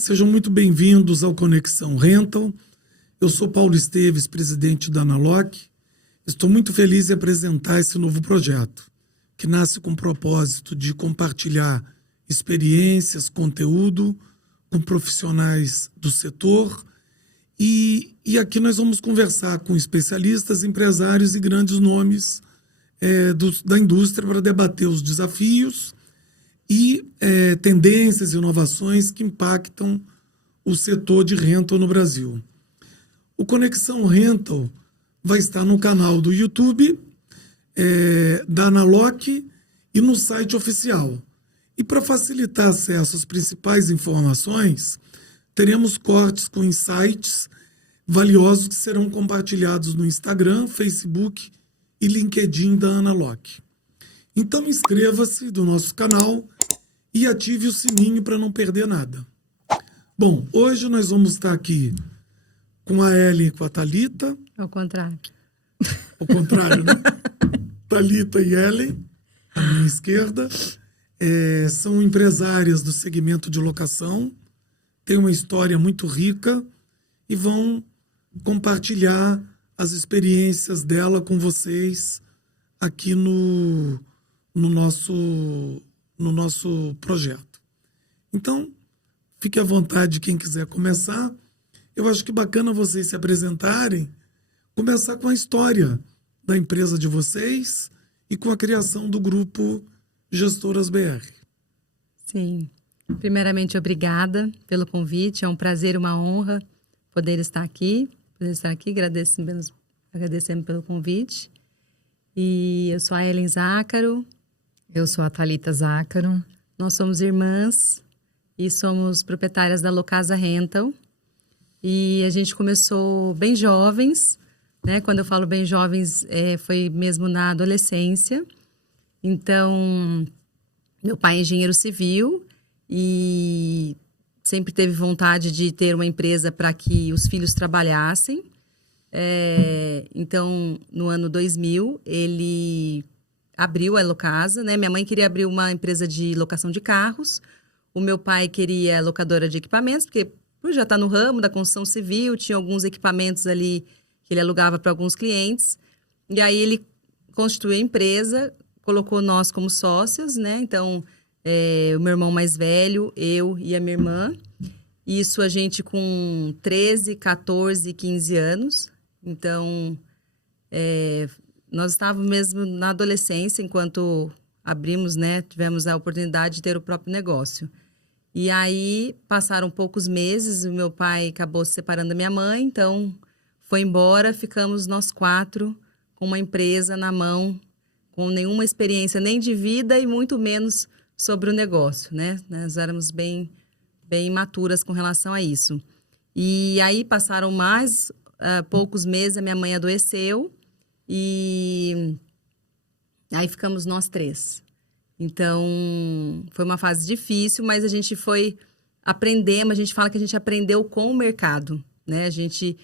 sejam muito bem-vindos ao Conexão Rental. Eu sou Paulo Esteves, presidente da Analoc. Estou muito feliz em apresentar esse novo projeto, que nasce com o propósito de compartilhar experiências, conteúdo com profissionais do setor. E aqui nós vamos conversar com especialistas, empresários e grandes nomes da indústria para debater os desafios e tendências e inovações que impactam o setor de rental no Brasil. O Conexão Rental vai estar no canal do YouTube da Analoc e no site oficial. E para facilitar acesso às principais informações, teremos cortes com insights valiosos que serão compartilhados no Instagram, Facebook e LinkedIn da Analoc. Então inscreva-se no nosso canal e ative o sininho para não perder nada. Bom, hoje nós vamos estar aqui com a Ellen e com a Thalita. Ao contrário. Ao contrário, né? Thalita e Ellen, à minha esquerda, são empresárias do segmento de locação, têm uma história muito rica e vão compartilhar as experiências dela com vocês aqui no nosso projeto. Então, fique à vontade quem quiser começar. Eu acho que bacana vocês se apresentarem, começar com a história da empresa de vocês e com a criação do grupo Gestoras BR. Sim. Primeiramente, obrigada pelo convite. É um prazer e uma honra poder estar aqui. Agradecendo pelo convite. E eu sou a Ellen Zácaro. Eu sou a Thalita Zácaro. Nós somos irmãs e somos proprietárias da Locasa Rental. E a gente começou bem jovens, né? Quando eu falo bem jovens, foi mesmo na adolescência. Então, meu pai é engenheiro civil e sempre teve vontade de ter uma empresa para que os filhos trabalhassem. Então, no ano 2000, ele abriu a Locasa, né? Minha mãe queria abrir uma empresa de locação de carros. O meu pai queria locadora de equipamentos, porque já está no ramo da construção civil, tinha alguns equipamentos ali que ele alugava para alguns clientes. E aí ele constituiu a empresa, colocou nós como sócias, né? Então, o meu irmão mais velho, eu e a minha irmã. Isso a gente com 13, 14, 15 anos. Então, nós estávamos mesmo na adolescência, enquanto abrimos, né? Tivemos a oportunidade de ter o próprio negócio. E aí, passaram poucos meses, o meu pai acabou se separando da minha mãe, então foi embora, ficamos nós 4 com uma empresa na mão, com nenhuma experiência nem de vida e muito menos sobre o negócio, né? Nós éramos bem imaturas com relação a isso. E aí, passaram mais poucos meses, a minha mãe adoeceu e aí ficamos nós 3. Então, foi uma fase difícil, mas a gente foi aprendendo, a gente fala que a gente aprendeu com o mercado, né? A gente,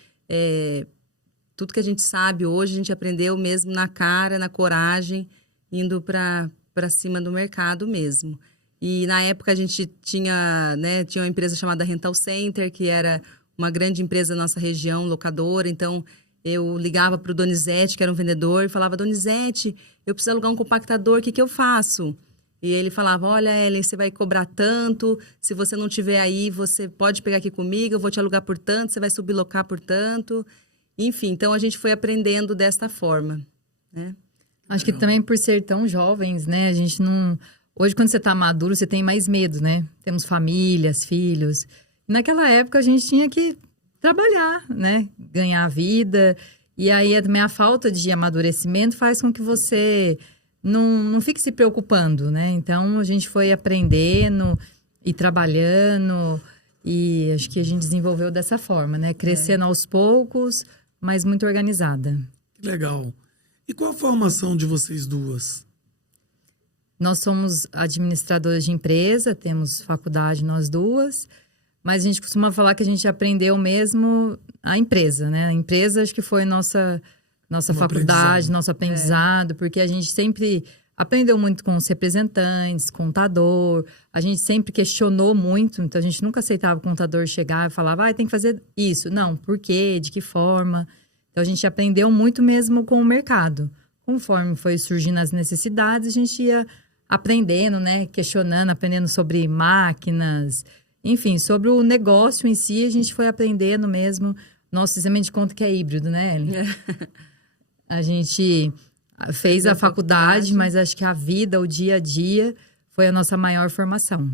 tudo que a gente sabe hoje, a gente aprendeu mesmo na cara, na coragem, indo para cima do mercado mesmo. E na época a gente tinha uma empresa chamada Rental Center, que era uma grande empresa da nossa região, locadora. Então, eu ligava para o Donizete, que era um vendedor, e falava: Donizete, eu preciso alugar um compactador, o que eu faço? E ele falava: olha, Ellen, você vai cobrar tanto, se você não tiver aí, você pode pegar aqui comigo, eu vou te alugar por tanto, você vai sublocar por tanto. Enfim, então a gente foi aprendendo desta forma, né? Acho que também por ser tão jovens, né? A gente não... Hoje, quando você tá maduro, você tem mais medo, né? Temos famílias, filhos. Naquela época, a gente tinha que trabalhar, né? Ganhar a vida. E aí, também a falta de amadurecimento faz com que você não fique se preocupando, né? Então, a gente foi aprendendo e trabalhando. E acho que a gente desenvolveu dessa forma, né? Crescendo aos poucos, mas muito organizada. Que legal. E qual a formação de vocês duas? Nós somos administradoras de empresa, temos faculdade nós duas, mas a gente costuma falar que a gente aprendeu mesmo a empresa, né? A empresa acho que foi nossa faculdade, nosso aprendizado, porque a gente sempre aprendeu muito com os representantes, contador. A gente sempre questionou muito, então a gente nunca aceitava o contador chegar e falava, tem que fazer isso. Não, por quê? De que forma? Então a gente aprendeu muito mesmo com o mercado. Conforme foi surgindo as necessidades, a gente ia aprendendo, né? Questionando, aprendendo sobre máquinas, enfim, sobre o negócio em si, a gente foi aprendendo mesmo. Nosso sistema de conta que é híbrido, né, Ellen? A gente fez a faculdade, mas acho que a vida, o dia a dia, foi a nossa maior formação.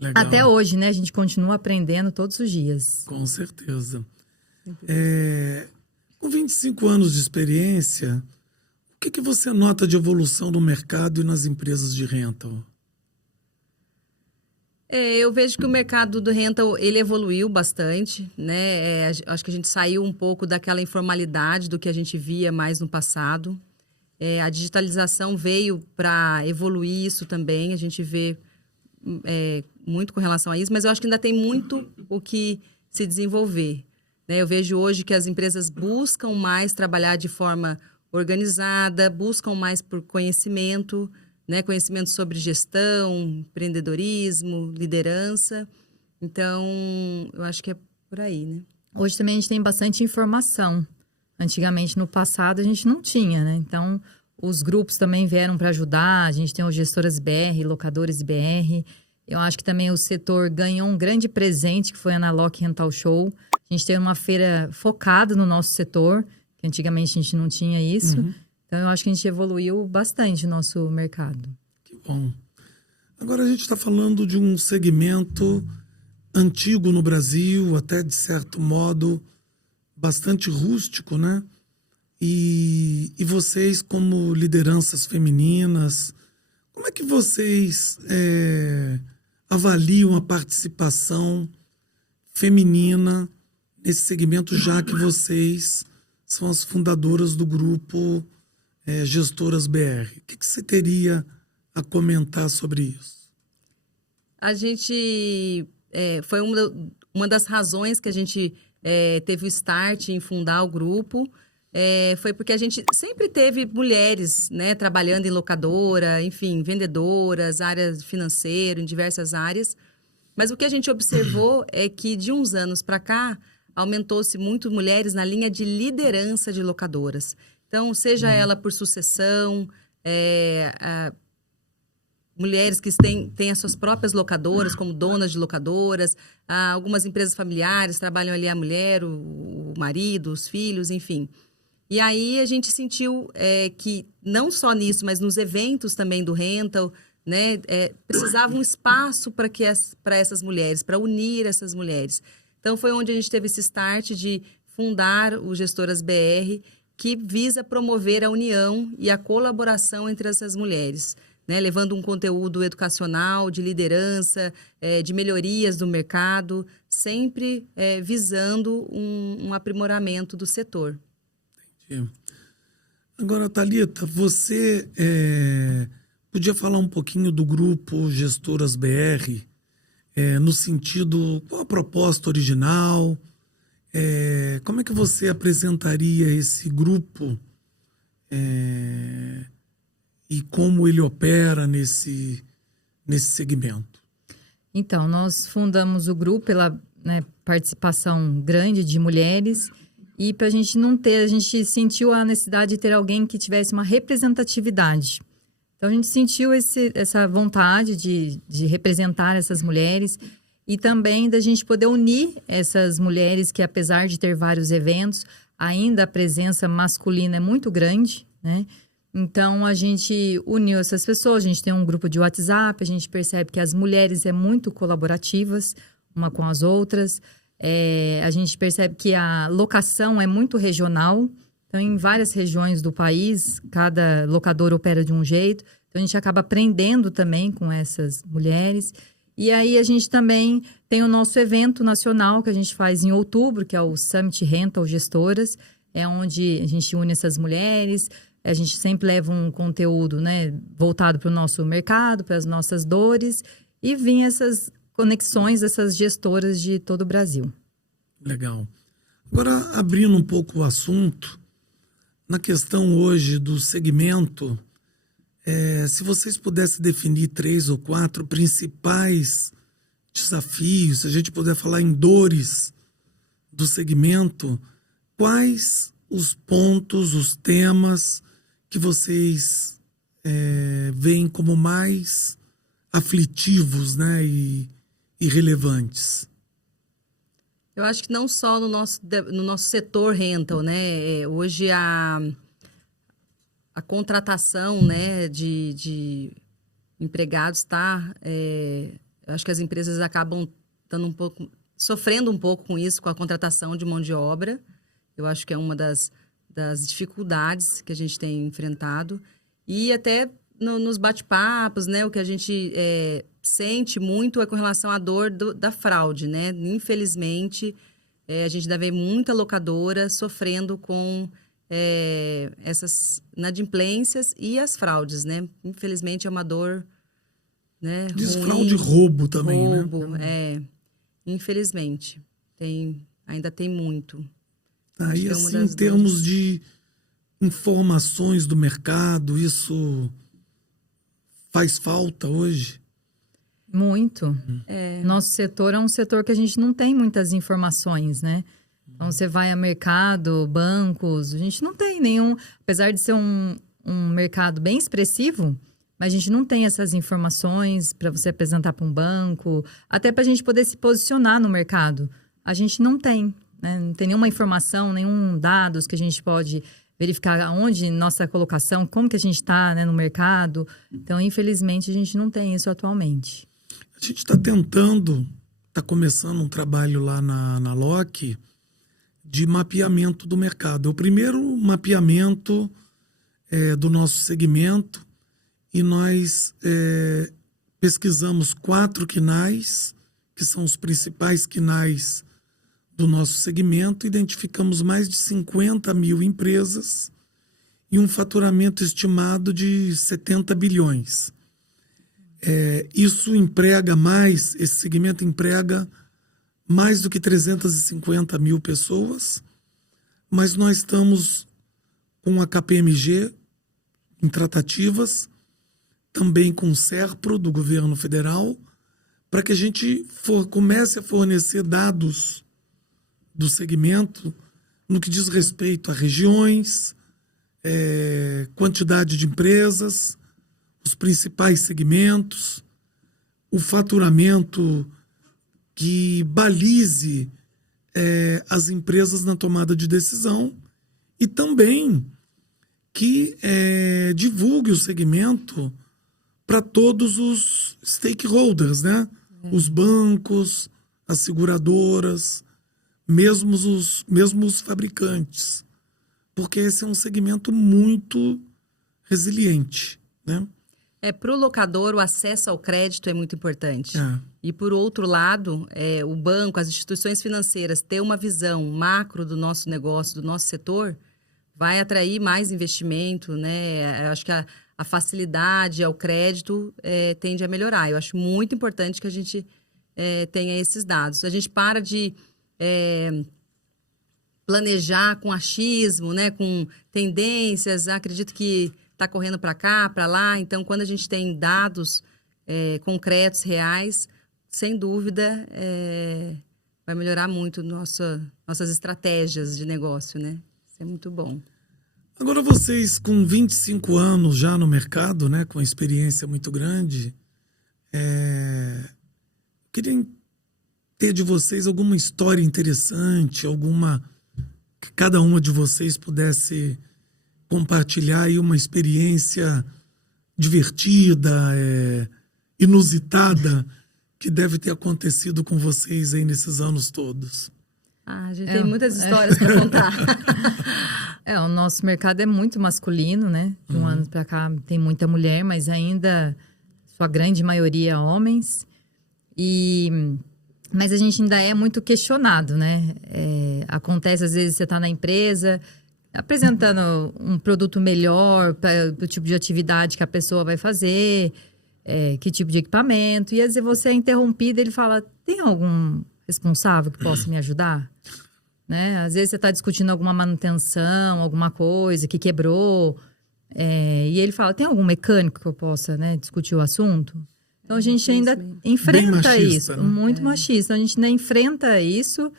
Legal. Até hoje, né? A gente continua aprendendo todos os dias. Com certeza. Com 25 anos de experiência, o que você nota de evolução no mercado e nas empresas de rental? Eu vejo que o mercado do rental, ele evoluiu bastante, né? Acho que a gente saiu um pouco daquela informalidade do que a gente via mais no passado. A digitalização veio para evoluir isso também, a gente vê muito com relação a isso, mas eu acho que ainda tem muito o que se desenvolver, né? Eu vejo hoje que as empresas buscam mais trabalhar de forma organizada, buscam mais por conhecimento, né? Conhecimento sobre gestão, empreendedorismo, liderança. Então, eu acho que é por aí, né? Hoje também a gente tem bastante informação. Antigamente, no passado, a gente não tinha, né? Então, os grupos também vieram para ajudar. A gente tem os Gestoras BR, Locadores BR. Eu acho que também o setor ganhou um grande presente, que foi a Naloc Rental Show. A gente tem uma feira focada no nosso setor, que antigamente a gente não tinha isso. Uhum. Então, eu acho que a gente evoluiu bastante o nosso mercado. Que bom. Agora a gente está falando de um segmento antigo no Brasil, até de certo modo bastante rústico, né? E vocês, como lideranças femininas, como é que vocês avaliam a participação feminina nesse segmento, já que vocês são as fundadoras do grupo Gestoras BR? O que você teria a comentar sobre isso? A gente... foi uma das razões que a gente teve o start em fundar o grupo. Foi porque a gente sempre teve mulheres, né, trabalhando em locadora, enfim, vendedoras, área financeira, em diversas áreas. Mas o que a gente observou é que, de uns anos para cá, aumentou-se muito mulheres na linha de liderança de locadoras. Então, seja ela por sucessão, mulheres que têm as suas próprias locadoras, como donas de locadoras, algumas empresas familiares, trabalham ali a mulher, o marido, os filhos, enfim. E aí a gente sentiu que, não só nisso, mas nos eventos também do rental, né, precisava um espaço para essas mulheres, para unir essas mulheres. Então, foi onde a gente teve esse start de fundar o Gestoras BR, que visa promover a união e a colaboração entre essas mulheres, né? Levando um conteúdo educacional, de liderança, de melhorias do mercado, sempre visando um aprimoramento do setor. Entendi. Agora, Thalita, você podia falar um pouquinho do grupo Gestoras BR, no sentido, qual a proposta original? Como é que você apresentaria esse grupo e como ele opera nesse segmento? Então, nós fundamos o grupo pela participação grande de mulheres e para a gente não ter, a gente sentiu a necessidade de ter alguém que tivesse uma representatividade. Então, a gente sentiu essa vontade de representar essas mulheres e também da gente poder unir essas mulheres que, apesar de ter vários eventos, ainda a presença masculina é muito grande, né? Então, a gente uniu essas pessoas, a gente tem um grupo de WhatsApp, a gente percebe que as mulheres são muito colaborativas uma com as outras. A gente percebe que a locação é muito regional. Então, em várias regiões do país, cada locador opera de um jeito. Então, a gente acaba aprendendo também com essas mulheres. E aí, a gente também tem o nosso evento nacional que a gente faz em outubro, que é o Summit Rental Gestoras. É onde a gente une essas mulheres. A gente sempre leva um conteúdo, né, voltado para o nosso mercado, para as nossas dores. E vem essas conexões, essas gestoras de todo o Brasil. Legal. Agora, abrindo um pouco o assunto, na questão hoje do segmento Se vocês pudessem definir 3 ou 4 principais desafios, se a gente puder falar em dores do segmento, quais os pontos, os temas que vocês veem como mais aflitivos, né, e relevantes? Eu acho que não só no nosso setor rental, né? Hoje a contratação, né, de empregados está... eu acho que as empresas acabam sofrendo um pouco com isso, com a contratação de mão de obra. Eu acho que é uma das dificuldades que a gente tem enfrentado. E até nos bate-papos, né, o que a gente sente muito é com relação à dor da fraude, né? Infelizmente, a gente ainda vê muita locadora sofrendo com essas inadimplências e as fraudes, né? Infelizmente, é uma dor, né, Diz ruim. fraude e roubo também, Roubo, né? Infelizmente. Ainda tem muito. Aí, é uma assim, em das termos de informações do mercado, isso faz falta hoje? Muito. Nosso setor é um setor que a gente não tem muitas informações, né? Então, você vai a mercado, bancos, a gente não tem nenhum... Apesar de ser um mercado bem expressivo, mas a gente não tem essas informações para você apresentar para um banco, até para a gente poder se posicionar no mercado. A gente não tem, né? Não tem nenhuma informação, nenhum dados que a gente pode verificar onde nossa colocação, como que a gente está, né, no mercado. Então, infelizmente, a gente não tem isso atualmente. A gente está começando um trabalho lá na LOC de mapeamento do mercado. É o primeiro mapeamento do nosso segmento e nós pesquisamos 4 quinais, que são os principais quinais do nosso segmento, identificamos mais de 50 mil empresas e um faturamento estimado de 70 bilhões. Isso emprega mais, esse segmento emprega mais do que 350 mil pessoas, mas nós estamos com a KPMG em tratativas, também com o SERPRO do governo federal, para que a gente comece a fornecer dados do segmento no que diz respeito a regiões, quantidade de empresas, os principais segmentos, o faturamento que balize as empresas na tomada de decisão e também que divulgue o segmento para todos os stakeholders, né? Os bancos, as seguradoras, mesmo os fabricantes, porque esse é um segmento muito resiliente, né? Para o locador, o acesso ao crédito é muito importante. E, por outro lado, o banco, as instituições financeiras, ter uma visão macro do nosso negócio, do nosso setor, vai atrair mais investimento, né? Eu acho que a facilidade ao crédito tende a melhorar. Eu acho muito importante que a gente tenha esses dados. A gente para de planejar com achismo, né? Com tendências. Acredito que está correndo para cá, para lá. Então, quando a gente tem dados concretos, reais, sem dúvida, vai melhorar muito nossas estratégias de negócio, né? Isso é muito bom. Agora, vocês com 25 anos já no mercado, né, com experiência muito grande, queria ter de vocês alguma história interessante, que cada uma de vocês pudesse compartilhar aí uma experiência divertida, inusitada, que deve ter acontecido com vocês aí nesses anos todos. A gente tem muitas histórias para contar. O nosso mercado é muito masculino, né? De um ano para cá tem muita mulher, mas ainda sua grande maioria homens. Mas a gente ainda é muito questionado, né? Acontece, às vezes, você está na empresa apresentando um produto melhor para o tipo de atividade que a pessoa vai fazer, que tipo de equipamento. E às vezes você é interrompido e ele fala, tem algum responsável que possa me ajudar? Né? Às vezes você está discutindo alguma manutenção, alguma coisa que quebrou. E ele fala, tem algum mecânico que eu possa, né, discutir o assunto? Então, a gente ainda mesmo. enfrenta Bem machista, isso. né? Muito machista. A gente ainda enfrenta isso.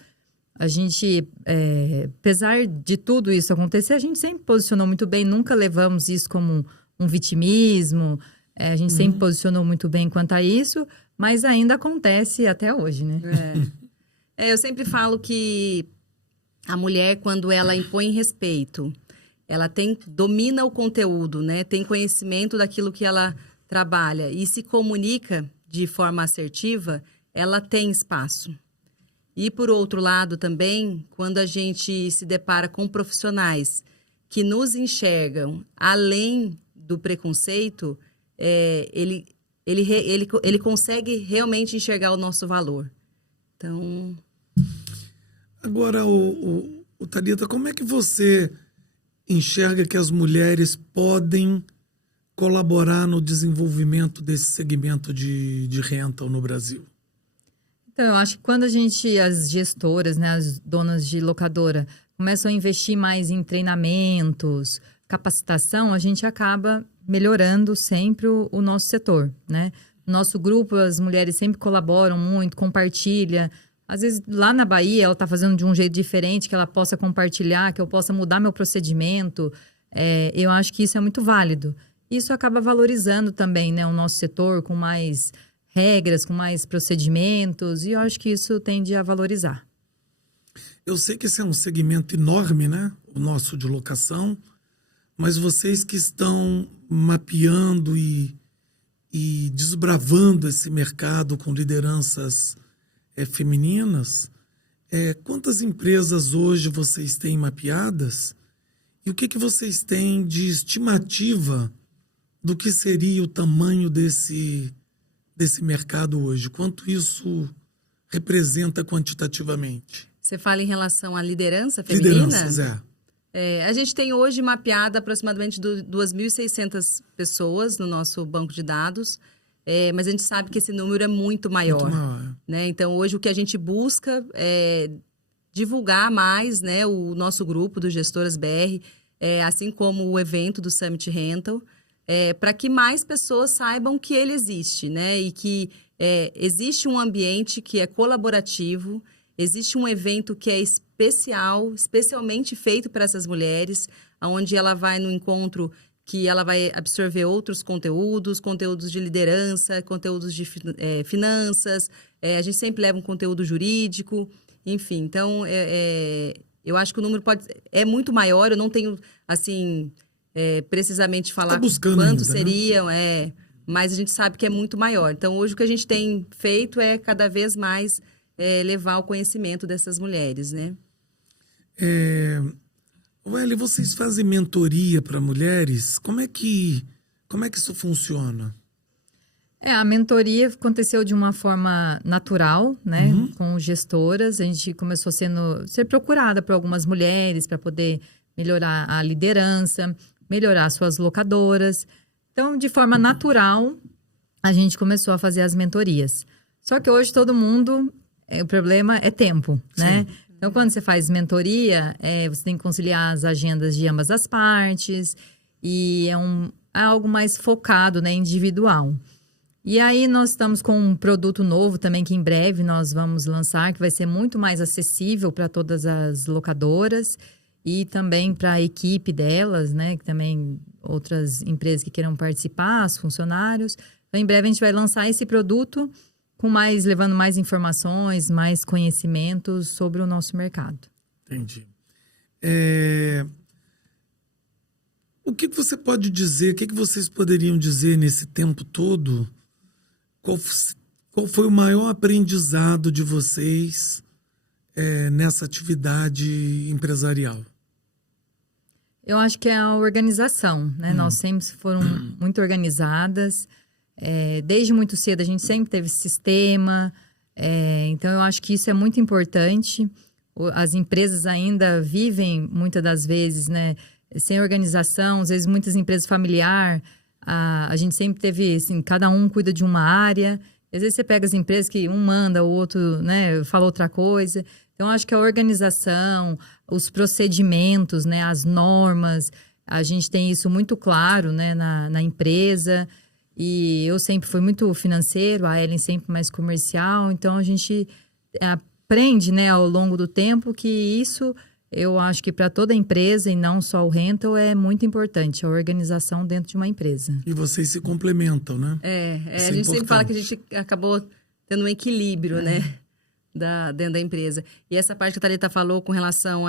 A gente, apesar de tudo isso acontecer, a gente sempre posicionou muito bem. Nunca levamos isso como um vitimismo. A gente sempre posicionou muito bem quanto a isso. Mas ainda acontece até hoje, né? Eu sempre falo que a mulher, quando ela impõe respeito, ela domina o conteúdo, né? Tem conhecimento daquilo que ela trabalha e se comunica de forma assertiva, ela tem espaço. E, por outro lado, também, quando a gente se depara com profissionais que nos enxergam além do preconceito, ele consegue realmente enxergar o nosso valor. Então... Agora, o Thalita, como é que você enxerga que as mulheres podem colaborar no desenvolvimento desse segmento de rental no Brasil? Então, eu acho que quando as gestoras, né, as donas de locadora, começam a investir mais em treinamentos, capacitação, a gente acaba melhorando sempre o nosso setor, né? Nosso grupo, as mulheres sempre colaboram muito, compartilham. Às vezes, lá na Bahia, ela está fazendo de um jeito diferente, que ela possa compartilhar, que eu possa mudar meu procedimento. Eu acho que isso é muito válido. Isso acaba valorizando também, né, o nosso setor com mais regras, com mais procedimentos, e eu acho que isso tende a valorizar. Eu sei que esse é um segmento enorme, né? O nosso de locação, mas vocês que estão mapeando e desbravando esse mercado com lideranças femininas, quantas empresas hoje vocês têm mapeadas e o que vocês têm de estimativa do que seria o tamanho desse mercado hoje? Quanto isso representa quantitativamente? Você fala em relação à liderança feminina? Lideranças, a gente tem hoje mapeado aproximadamente 2.600 pessoas no nosso banco de dados, mas a gente sabe que esse número é muito maior. Muito maior. Né? Então, hoje o que a gente busca é divulgar mais, né, o nosso grupo do Gestoras BR, assim como o evento do Summit Rental, para que mais pessoas saibam que ele existe, né? E que existe um ambiente que é colaborativo, existe um evento que é especialmente feito para essas mulheres, onde ela vai no encontro que ela vai absorver outros conteúdos de liderança, conteúdos de finanças, a gente sempre leva um conteúdo jurídico, enfim. Então, eu acho que o número é muito maior, eu não tenho, assim... precisamente falar quantos ainda, seriam, né? Mas a gente sabe que é muito maior. Então, hoje o que a gente tem feito é cada vez mais levar o conhecimento dessas mulheres, né? Welly, vocês fazem mentoria para mulheres? Como é que isso funciona? A mentoria aconteceu de uma forma natural, né? Com gestoras. A gente começou a ser procurada por algumas mulheres para poder melhorar a liderança, melhorar suas locadoras. Então, de forma natural, a gente começou a fazer as mentorias. Só que hoje todo mundo, o problema é tempo, né? Então, quando você faz mentoria, você tem que conciliar as agendas de ambas as partes e é algo mais focado, né, individual. E aí nós estamos com um produto novo também que em breve nós vamos lançar, que vai ser muito mais acessível para todas as locadoras e também para a equipe delas, né? Que também outras empresas que queiram participar, os funcionários. Então, em breve a gente vai lançar esse produto levando mais informações, mais conhecimentos sobre o nosso mercado. Entendi. O que você pode dizer, o que vocês poderiam dizer nesse tempo todo? Qual foi o maior aprendizado de vocês nessa atividade empresarial? Eu acho que é a organização, né? Nós sempre foram muito organizadas. Desde muito cedo a gente sempre teve sistema. Então eu acho que isso é muito importante. As empresas ainda vivem muitas das vezes, né, sem organização. Às vezes muitas empresas familiares, a gente sempre teve assim, cada um cuida de uma área. Às vezes você pega as empresas que um manda, o outro, né, fala outra coisa. Então, acho que a organização, os procedimentos, né, as normas, A gente tem isso muito claro, né, na empresa. E eu sempre fui muito financeiro, a Ellen sempre mais comercial. Então, a gente aprende, né, ao longo do tempo que isso, eu acho que para toda empresa e não só o rental, é muito importante, a organização dentro de uma empresa. E vocês se complementam, né? Isso a gente sempre fala que a importante. gente acabou tendo um equilíbrio, né, dentro da empresa. E essa parte que a Thalita falou com relação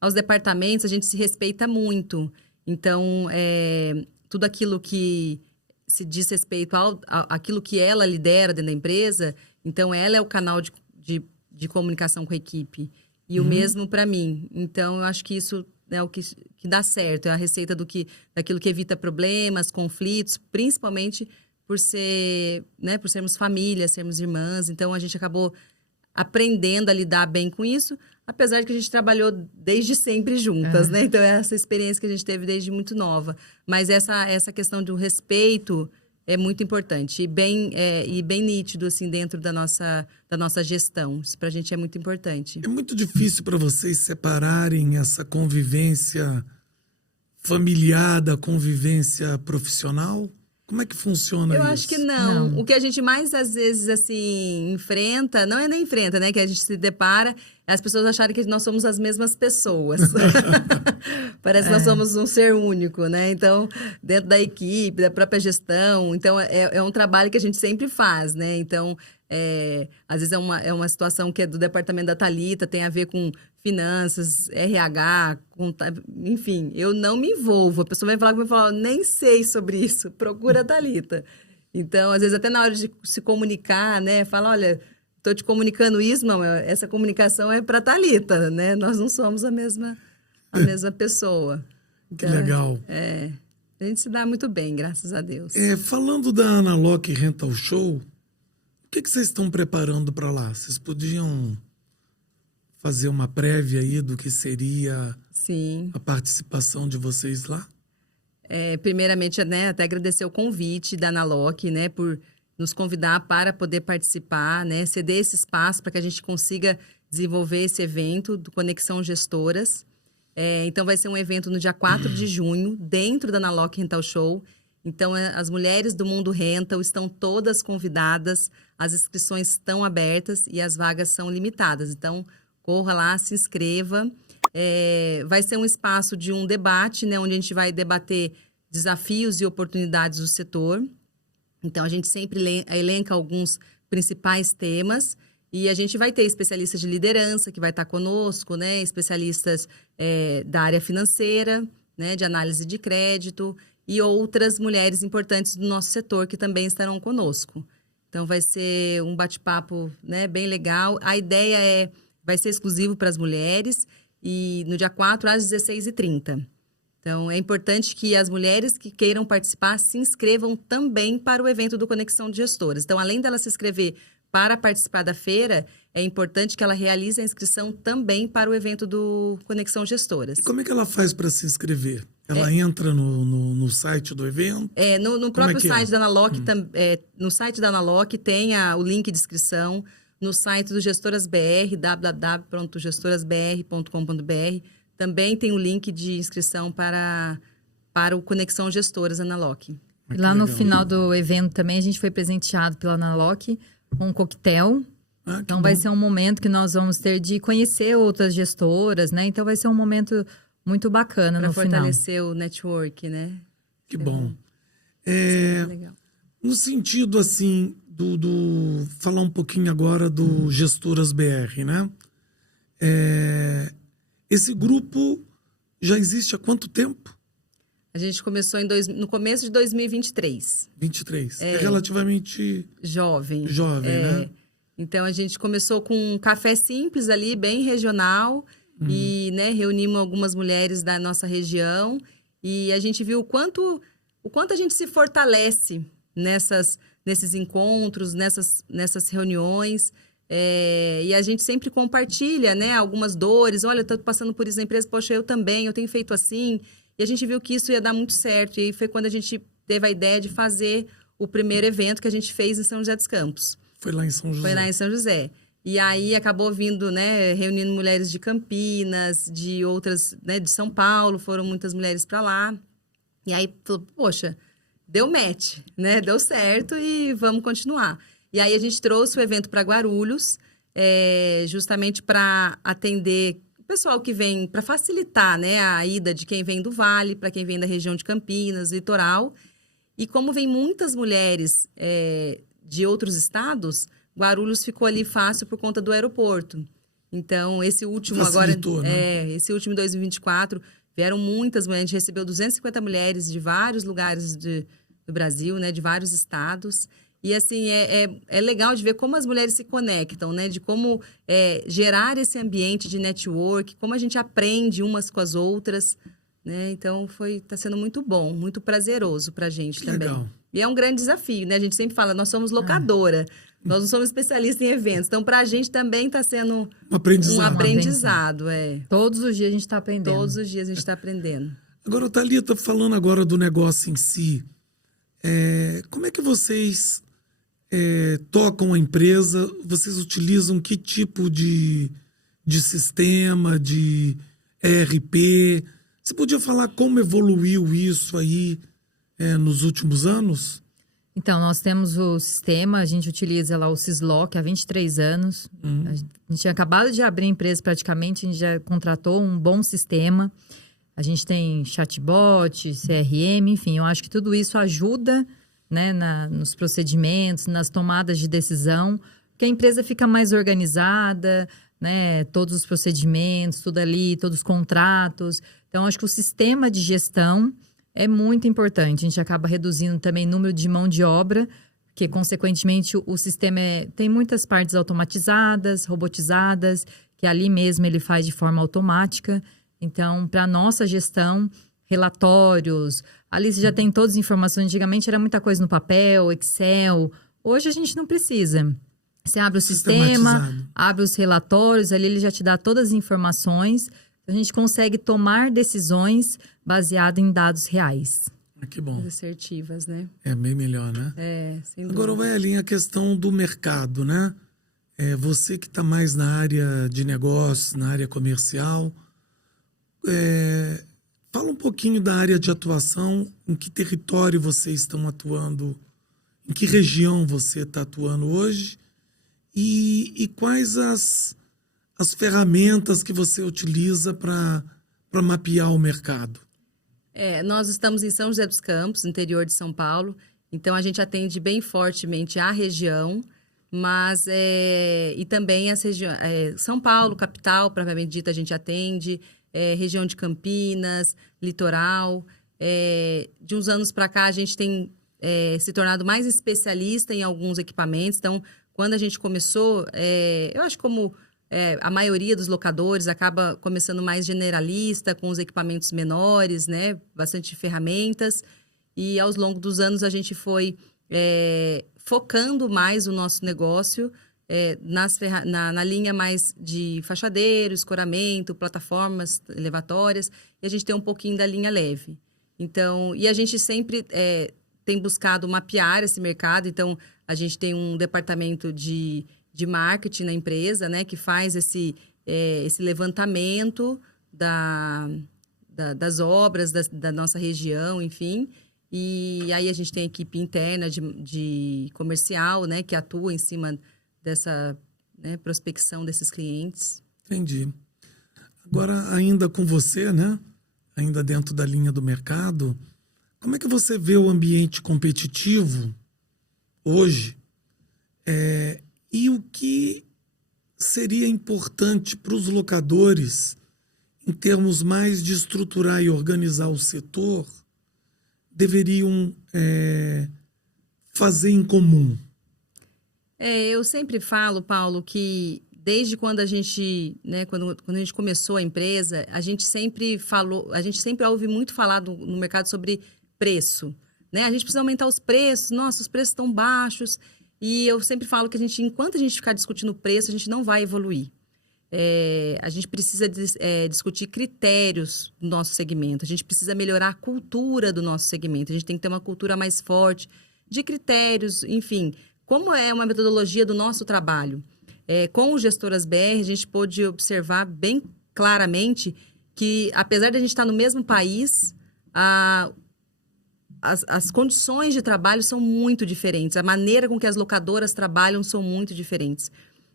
aos departamentos, a gente se respeita muito. Então, tudo aquilo que se diz respeito àquilo que ela lidera dentro da empresa, então ela é o canal de comunicação com a equipe. E o mesmo para mim. Então, eu acho que isso é o que dá certo. É a receita daquilo que evita problemas, conflitos, principalmente por sermos família, sermos irmãs. Então, a gente acabou aprendendo a lidar bem com isso, apesar de que a gente trabalhou desde sempre juntas, né? Então, é essa experiência que a gente teve desde muito nova. Mas essa questão do respeito é muito importante e bem nítido, assim, dentro da nossa gestão. Isso pra gente é muito importante. É muito difícil para vocês separarem essa convivência familiar da convivência profissional? Como é que funciona isso? Eu acho que não. O que a gente mais, às vezes, assim, enfrenta, não é nem enfrenta, né? Que a gente se depara, é as pessoas acharem que nós somos as mesmas pessoas. Parece que nós somos um ser único, né? Então, dentro da equipe, da própria gestão. Então, é um trabalho que a gente sempre faz, né? Então, às vezes é uma situação que é do departamento da Thalita, tem a ver com finanças, RH, enfim, eu não me envolvo. A pessoa vai falar comigo e fala, nem sei sobre isso, procura a Thalita. Então, às vezes, até na hora de se comunicar, né, fala, olha, estou te comunicando isso, não, essa comunicação é para a Thalita, né? Nós não somos a mesma pessoa. Então, Que legal. A gente se dá muito bem, graças a Deus. Falando da Analog Rental Show, o que vocês estão preparando para lá? Vocês podiam fazer uma prévia aí do que seria Sim. a participação de vocês lá? Primeiramente, né, até agradecer o convite da Analog, né, por nos convidar para poder participar, né, ceder esse espaço para que a gente consiga desenvolver esse evento do Conexão Gestoras. Então, vai ser um evento no dia 4 de junho, dentro da Analog Rental Show. Então, as mulheres do mundo rental estão todas convidadas, as inscrições estão abertas e as vagas são limitadas. Então, corra lá, se inscreva. Vai ser um espaço de um debate, né, onde a gente vai debater desafios e oportunidades do setor. Então, a gente sempre elenca alguns principais temas e a gente vai ter especialistas de liderança que vai estar conosco, né, especialistas da área financeira, né, de análise de crédito e outras mulheres importantes do nosso setor que também estarão conosco. Então, vai ser um bate-papo, né, bem legal. A ideia vai ser exclusivo para as mulheres e no dia 4 às 16h30. Então, é importante que as mulheres que queiram participar se inscrevam também para o evento do Conexão de Gestoras. Então, além dela se inscrever para participar da feira, é importante que ela realize a inscrição também para o evento do Conexão Gestoras. E como é que ela faz para se inscrever? Ela entra no site do evento? No próprio site da Analog, no site da Analog tem o link de inscrição. No site do Gestoras BR, www.gestorasbr.com.br, também tem o link de inscrição para o Conexão Gestoras Analog. Lá no final do evento também a gente foi presenteado pela Analog com um coquetel. Então vai ser um momento que nós vamos ter de conhecer outras gestoras, né? Então vai ser um momento muito bacana no final. Para fortalecer o network, né? Que bom. Legal. No sentido, assim, falar um pouquinho agora do Gestoras BR, né? Esse grupo já existe há quanto tempo? A gente começou no começo de 2023. 23. É relativamente jovem, né? Então, a gente começou com um café simples ali, bem regional, e, né, reunimos algumas mulheres da nossa região, e a gente viu o quanto a gente se fortalece nesses encontros, nessas reuniões, e a gente sempre compartilha, né, algumas dores. Olha, eu estou passando por isso na empresa, poxa, eu também, eu tenho feito assim. E a gente viu que isso ia dar muito certo. E aí foi quando a gente teve a ideia de fazer o primeiro evento que a gente fez em São José dos Campos. Foi lá em São José. Foi lá em São José. E aí acabou vindo, né, reunindo mulheres de Campinas, de outras, né, de São Paulo, foram muitas mulheres para lá. E aí, falou, poxa, deu match, né? Deu certo e vamos continuar. E aí a gente trouxe o evento para Guarulhos, justamente para atender o pessoal que vem, para facilitar, né, a ida de quem vem do Vale, para quem vem da região de Campinas, litoral. E como vem muitas mulheres de outros estados, Guarulhos ficou ali fácil por conta do aeroporto. Então, esse último Facilitou, agora, né? esse último em 2024, vieram muitas mulheres. A gente recebeu 250 mulheres de vários lugares do Brasil, né, de vários estados. E, assim, é legal de ver como as mulheres se conectam, né? De como gerar esse ambiente de network, como a gente aprende umas com as outras, né? Então, tá sendo muito bom, muito prazeroso pra gente também. Legal. E é um grande desafio, né? A gente sempre fala, nós somos locadora, nós não somos especialistas em eventos. Então, pra gente também tá sendo um aprendizado. Todos os dias a gente está aprendendo. Todos os dias a gente está aprendendo. Agora, Thalita, falando agora do negócio em si, como é que vocês tocam a empresa? Vocês utilizam que tipo de sistema, de ERP? Você podia falar como evoluiu isso aí nos últimos anos? Então, nós temos o sistema, a gente utiliza lá o Sisloc há 23 anos. A gente tinha acabado de abrir a empresa praticamente, a gente já contratou um bom sistema. A gente tem chatbot, CRM, enfim, eu acho que tudo isso ajuda, né, nos procedimentos, nas tomadas de decisão, porque a empresa fica mais organizada, né, todos os procedimentos, tudo ali, todos os contratos. Então, acho que o sistema de gestão é muito importante. A gente acaba reduzindo também o número de mão de obra, porque, consequentemente, o sistema tem muitas partes automatizadas, robotizadas, que ali mesmo ele faz de forma automática. Então, para a nossa gestão, relatórios, ali você já tem todas as informações. Antigamente era muita coisa no papel, Excel. Hoje a gente não precisa. Você abre o sistema, abre os relatórios, ali ele já te dá todas as informações. A gente consegue tomar decisões baseadas em dados reais. Que bom. Assertivas, né? É bem melhor, né? Sem dúvida. Agora, Welling, a questão do mercado, né? Você que está mais na área de negócios, na área comercial, fala um pouquinho da área de atuação, em que território vocês estão atuando, em que região você está atuando hoje e quais as ferramentas que você utiliza para mapear o mercado. Nós estamos em São José dos Campos, interior de São Paulo, então a gente atende bem fortemente a região, mas e também as regiões, São Paulo, capital, propriamente dita, a gente atende, região de Campinas, litoral. De uns anos para cá, a gente tem se tornado mais especialista em alguns equipamentos, então, quando a gente começou, eu acho como a maioria dos locadores acaba começando mais generalista, com os equipamentos menores, né? Bastante ferramentas. E aos longos dos anos a gente foi focando mais o nosso negócio na linha mais de fachadeiro, escoramento, plataformas elevatórias. E a gente tem um pouquinho da linha leve. Então, e a gente sempre tem buscado mapear esse mercado. Então, a gente tem um departamento de marketing na empresa, né, que faz esse levantamento das obras da nossa região, enfim. E aí a gente tem a equipe interna de comercial, né, que atua em cima dessa, né, prospecção desses clientes. Entendi. Agora, ainda com você, né, ainda dentro da linha do mercado, como é que você vê o ambiente competitivo hoje? E o que seria importante para os locadores, em termos mais de estruturar e organizar o setor, deveriam fazer em comum? Eu sempre falo, Paulo, que desde quando a gente, né, quando a gente começou a empresa, a gente sempre ouve muito falar no mercado sobre preço, né? A gente precisa aumentar os preços, nossa, os preços estão baixos. E eu sempre falo que enquanto a gente ficar discutindo o preço, a gente não vai evoluir. A gente precisa discutir critérios do nosso segmento, a gente precisa melhorar a cultura do nosso segmento, a gente tem que ter uma cultura mais forte de critérios, enfim, como é uma metodologia do nosso trabalho. Com o Gestoras BR, a gente pôde observar bem claramente que, apesar de a gente estar no mesmo país, as condições de trabalho são muito diferentes. A maneira com que as locadoras trabalham são muito diferentes.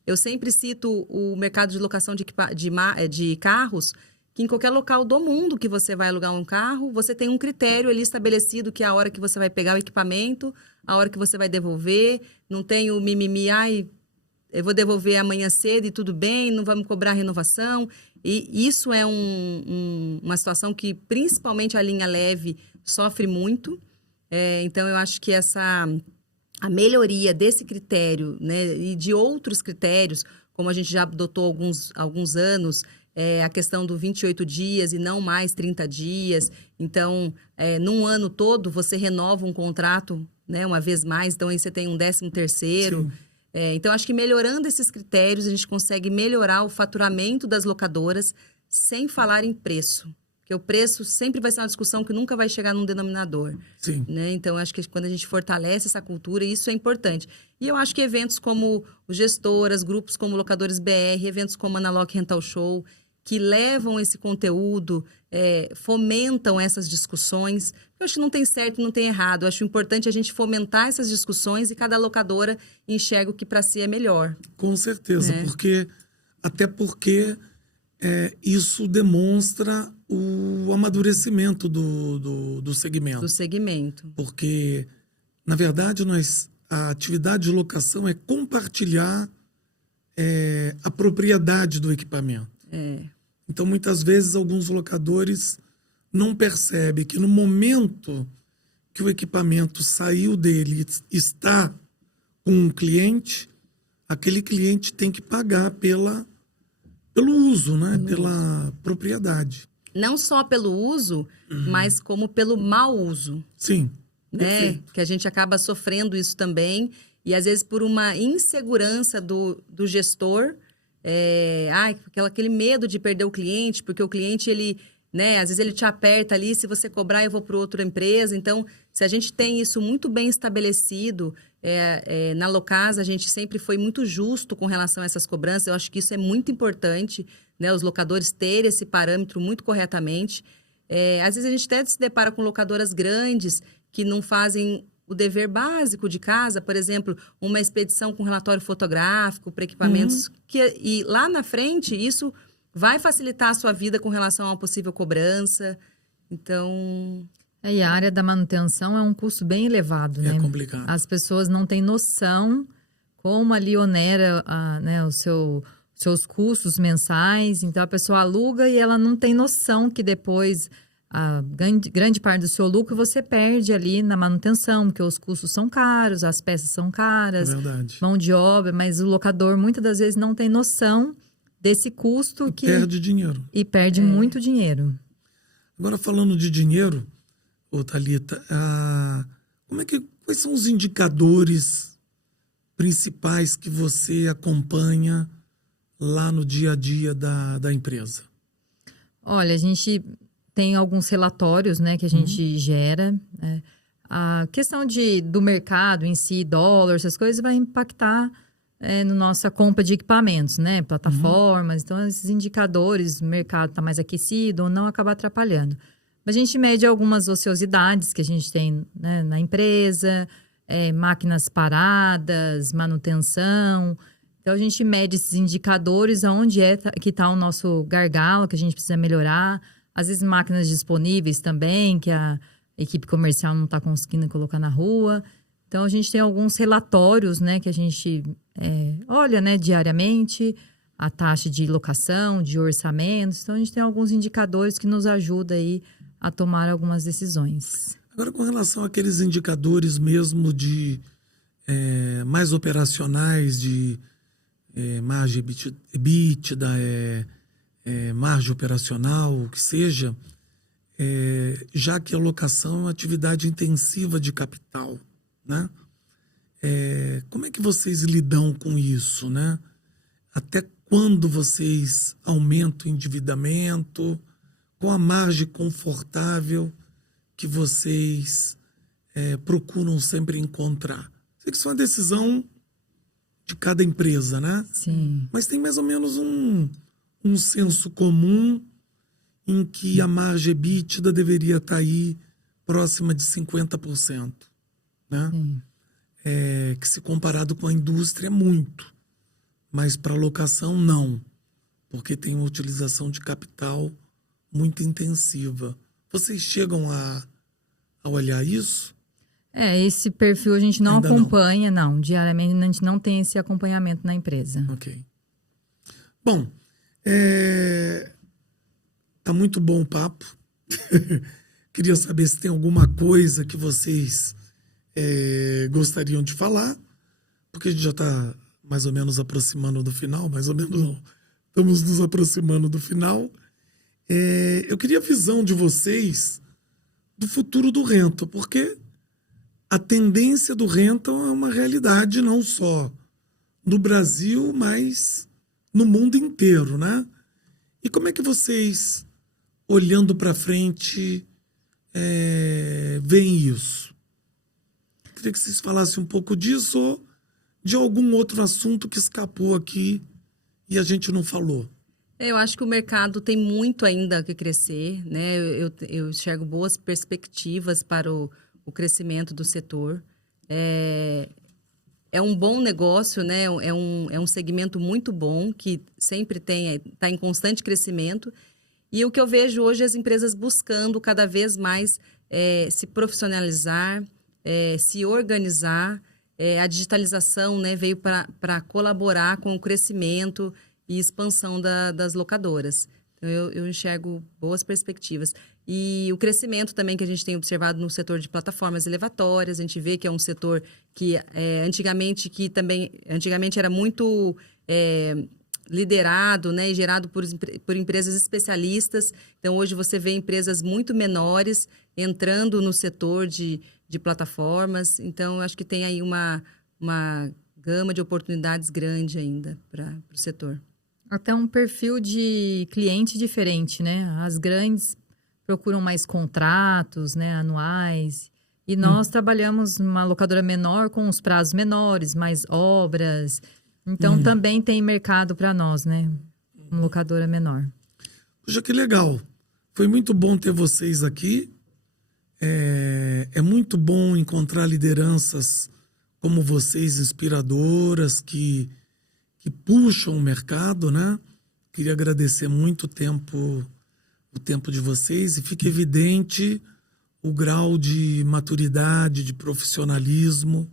Eu sempre cito o mercado de locação de carros, que em qualquer local do mundo que você vai alugar um carro, você tem um critério ali estabelecido, que é a hora que você vai pegar o equipamento, a hora que você vai devolver. Não tem o mimimi, eu vou devolver amanhã cedo e tudo bem, não vamos cobrar renovação. E isso é uma situação que, principalmente a linha leve, sofre muito. Então, eu acho que a melhoria desse critério, né, e de outros critérios, como a gente já adotou alguns anos, a questão do 28 dias e não mais 30 dias. Então, num ano todo, você renova um contrato, né, uma vez mais, então aí você tem um 13º. Então, acho que melhorando esses critérios, a gente consegue melhorar o faturamento das locadoras sem falar em preço. Porque o preço sempre vai ser uma discussão que nunca vai chegar num denominador. Sim. Né? Então, acho que quando a gente fortalece essa cultura, isso é importante. E eu acho que eventos como o Gestoras, grupos como Locadores BR, eventos como a Analog Rental Show, que levam esse conteúdo, fomentam essas discussões. Eu acho que não tem certo e não tem errado. Eu acho importante a gente fomentar essas discussões e cada locadora enxerga o que para si é melhor. Com certeza, até porque isso demonstra o amadurecimento do segmento. Do segmento. Porque, na verdade, a atividade de locação é compartilhar a propriedade do equipamento. Então, muitas vezes, alguns locadores não percebem que no momento que o equipamento saiu dele e está com um cliente, aquele cliente tem que pagar pelo uso, né? Pela propriedade. Não só pelo uso, mas como pelo mau uso. Sim. Né? Que a gente acaba sofrendo isso também. E, às vezes, por uma insegurança do gestor, aquele medo de perder o cliente, porque o cliente, às vezes ele te aperta ali, se você cobrar eu vou para outra empresa. Então, se a gente tem isso muito bem estabelecido, na Locasa a gente sempre foi muito justo com relação a essas cobranças. Eu acho que isso é muito importante, né? Os locadores terem esse parâmetro muito corretamente. Às vezes a gente até se depara com locadoras grandes que não fazem o dever básico de casa, por exemplo, uma expedição com relatório fotográfico para equipamentos, e lá na frente isso vai facilitar a sua vida com relação a uma possível cobrança. Então... E a área da manutenção é um custo bem elevado, né? É complicado. As pessoas não têm noção como ali onera os seus custos mensais. Então, a pessoa aluga e ela não tem noção que depois a grande parte do seu lucro você perde ali na manutenção, porque os custos são caros, as peças são caras, mão de obra, mas o locador muitas das vezes não tem noção desse custo e perde dinheiro. E perde muito dinheiro. Agora, falando de dinheiro, Thalita, quais são os indicadores principais que você acompanha lá no dia a dia da empresa? Olha, a gente tem alguns relatórios, né, que a gente gera. Né? A questão do mercado em si, dólar, essas coisas, vai impactar na nossa compra de equipamentos, né? Plataformas. Então, esses indicadores, o mercado está mais aquecido ou não, acaba atrapalhando. A gente mede algumas ociosidades que a gente tem, né, na empresa, máquinas paradas, manutenção. Então, a gente mede esses indicadores, aonde que está o nosso gargalo, que a gente precisa melhorar. Às vezes, máquinas disponíveis também, que a equipe comercial não está conseguindo colocar na rua. Então, a gente tem alguns relatórios, né, que a gente olha, né, diariamente, a taxa de locação, de orçamentos. Então, a gente tem alguns indicadores que nos ajudam aí a tomar algumas decisões. Agora, com relação àqueles indicadores mesmo de mais operacionais, de margem EBITDA, margem operacional, o que seja, já que a locação é uma atividade intensiva de capital, né? Como é que vocês lidam com isso, né? Até quando vocês aumentam o endividamento? Qual a margem confortável que vocês procuram sempre encontrar? Sei que isso é uma decisão de cada empresa, né? Sim. Mas tem mais ou menos um senso comum em que a margem EBITDA deveria estar aí próxima de 50%, né? Sim. Que se comparado com a indústria é muito, mas para locação não, porque tem uma utilização de capital muito intensiva. Vocês chegam a olhar isso? Esse perfil a gente não Ainda não. acompanha, não. Diariamente a gente não tem esse acompanhamento na empresa. Ok. Bom, tá muito bom o papo. Queria saber se tem alguma coisa que vocês gostariam de falar, porque a gente já está mais ou menos aproximando do final, mais ou menos não. Estamos nos aproximando do final. Eu queria a visão de vocês do futuro do rental, porque a tendência do rental é uma realidade não só no Brasil, mas no mundo inteiro, né? E como é que vocês, olhando para frente, veem isso? Queria que vocês falassem um pouco disso ou de algum outro assunto que escapou aqui e a gente não falou. Eu acho que o mercado tem muito ainda que crescer, né? Eu enxergo boas perspectivas para o crescimento do setor. É um bom negócio, né? É um segmento muito bom, que sempre está em constante crescimento. E o que eu vejo hoje é as empresas buscando cada vez mais se profissionalizar, se organizar. A digitalização, né, veio para colaborar com o crescimento e expansão das locadoras. Então, eu enxergo boas perspectivas. E o crescimento também que a gente tem observado no setor de plataformas elevatórias, a gente vê que é um setor que antigamente era muito liderado, né, e gerado por empresas especialistas. Então, hoje você vê empresas muito menores entrando no setor de plataformas. Então, eu acho que tem aí uma gama de oportunidades grande ainda para o setor. Até um perfil de cliente diferente, né? As grandes procuram mais contratos, né, anuais. E nós trabalhamos numa locadora menor com os prazos menores, mais obras. Então, também tem mercado para nós, né? Uma locadora menor. Poxa, que legal. Foi muito bom ter vocês aqui. É muito bom encontrar lideranças como vocês, inspiradoras, que puxam o mercado, né? Queria agradecer muito o tempo de vocês e fica evidente o grau de maturidade, de profissionalismo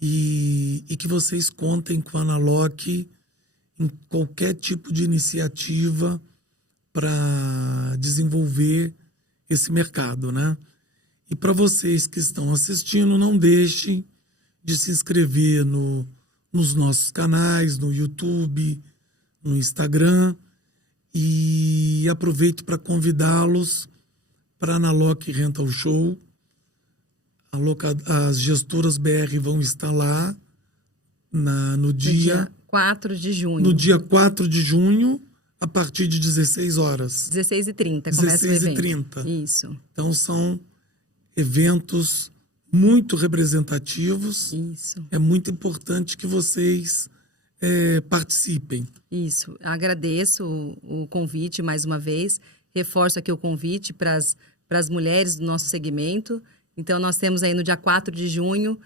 e que vocês contem com a Nalock em qualquer tipo de iniciativa para desenvolver esse mercado, né? E para vocês que estão assistindo, não deixem de se inscrever nos nossos canais, no YouTube, no Instagram, e aproveito para convidá-los para a Nalock Rental Show. As gestoras BR vão estar lá no dia 4 de junho. No dia 4 de junho, a partir de 16 horas. 16h30 começa o evento. 16h30. Isso. Então, são eventos muito representativos. Isso. É muito importante que vocês participem. Isso. Agradeço o convite mais uma vez. Reforço aqui o convite para as mulheres do nosso segmento. Então, nós temos aí no dia 4 de junho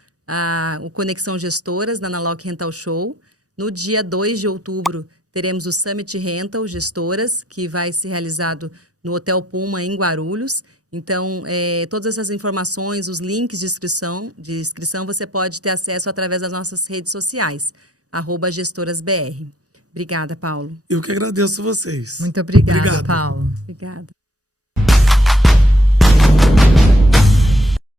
o Conexão Gestoras na Nalock Rental Show. No dia 2 de outubro, teremos o Summit Rental Gestoras, que vai ser realizado no Hotel Puma, em Guarulhos. Então, todas essas informações, os links de inscrição, você pode ter acesso através das nossas redes sociais, @gestorasbr. Obrigada, Paulo. Eu que agradeço vocês. Muito obrigada, Obrigado. Paulo. Obrigada.